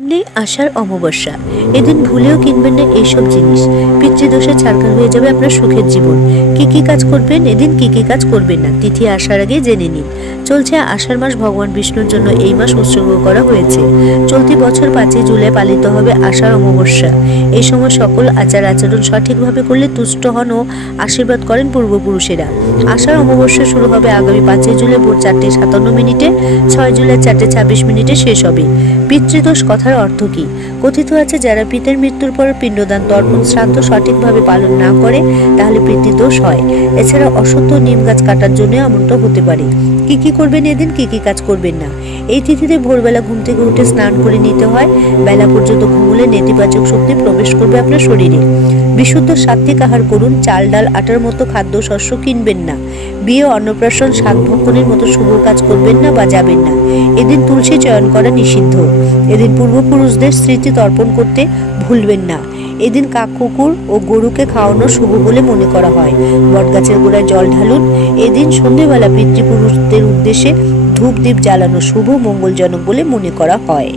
সামনেই আষাঢ় অমাবস্যা। এদিন ভুলেও কিনবেন না এইসব জিনিস। পিতৃদোষে ছারখার হয়ে যাবে আপনার সুখের জীবন। কি কি কাজ করবেন এদিন, কি কি কাজ করবেন না, তিথি আসার আগে জেনে নিন। চলছে আষাঢ় মাস। ভগবান বিষ্ণুর জন্য এই মাস উৎসর্গ করা হয়েছে। চলতি বছর 5ই জুলাই পালিত হবে আষাঢ় অমাবস্যা। এই সময় সকল আচার আচরণ সঠিকভাবে করলে তুষ্ট হন ও আশীর্বাদ করেন পূর্বপুরুষেরা। আষাঢ় অমাবস্যা শুরু হবে আগামী 5ই জুলাই ভোর 4:57 6 জুলাই 4:26 শেষ হবে। পিতৃদোষ কথার অর্থ কি? কথিত আছে, যারা পিতার মৃত্যুর পর পিণ্ডদান, তর্পণ, শ্রাদ্ধ সঠিকভাবে পালন না করে তাহলে পিতৃদোষ হয়। এছাড়া অসত্য নিম গাছ কাটার জন্য আমন্ত্রণ হতে পারে। কি কি করবেন এদিন, কি কি কাজ করবেন না। এই তিথিতে ভোরবেলা ঘুম থেকে উঠে স্নান করে নিতে হয়। বেলা পর্যন্ত ঘুমলে নেতিবাচক শক্তি প্রবেশ করবে আপনার শরীরে। বিশুদ্ধ সাত্ত্বিক আহার করুন। চাল, ডাল, আটার মতো খাদ্য শস্য কিনবেন না। বিয়ে, অন্নপ্রাশন, সাতভক্ষণের মতো শুভ কাজ করবেন না বা যাবেন না। এদিন তুলসী চয়ন করা নিষিদ্ধ। এদিন পূর্বপুরুষদের স্মৃতি তর্পণ করতে ভুলবেন না। এদিন কাক, কুকুর ও গরুকে খাওয়ানো শুভ বলে মনে করা হয়। বটগাছের গোড়ায় জল ঢালুন। এদিন সন্ধ্যেবেলা পিতৃপুরুষদের উদ্দেশ্যে ধূপ দ্বীপ জ্বালানো শুভ, মঙ্গলজনক বলে মনে করা হয়।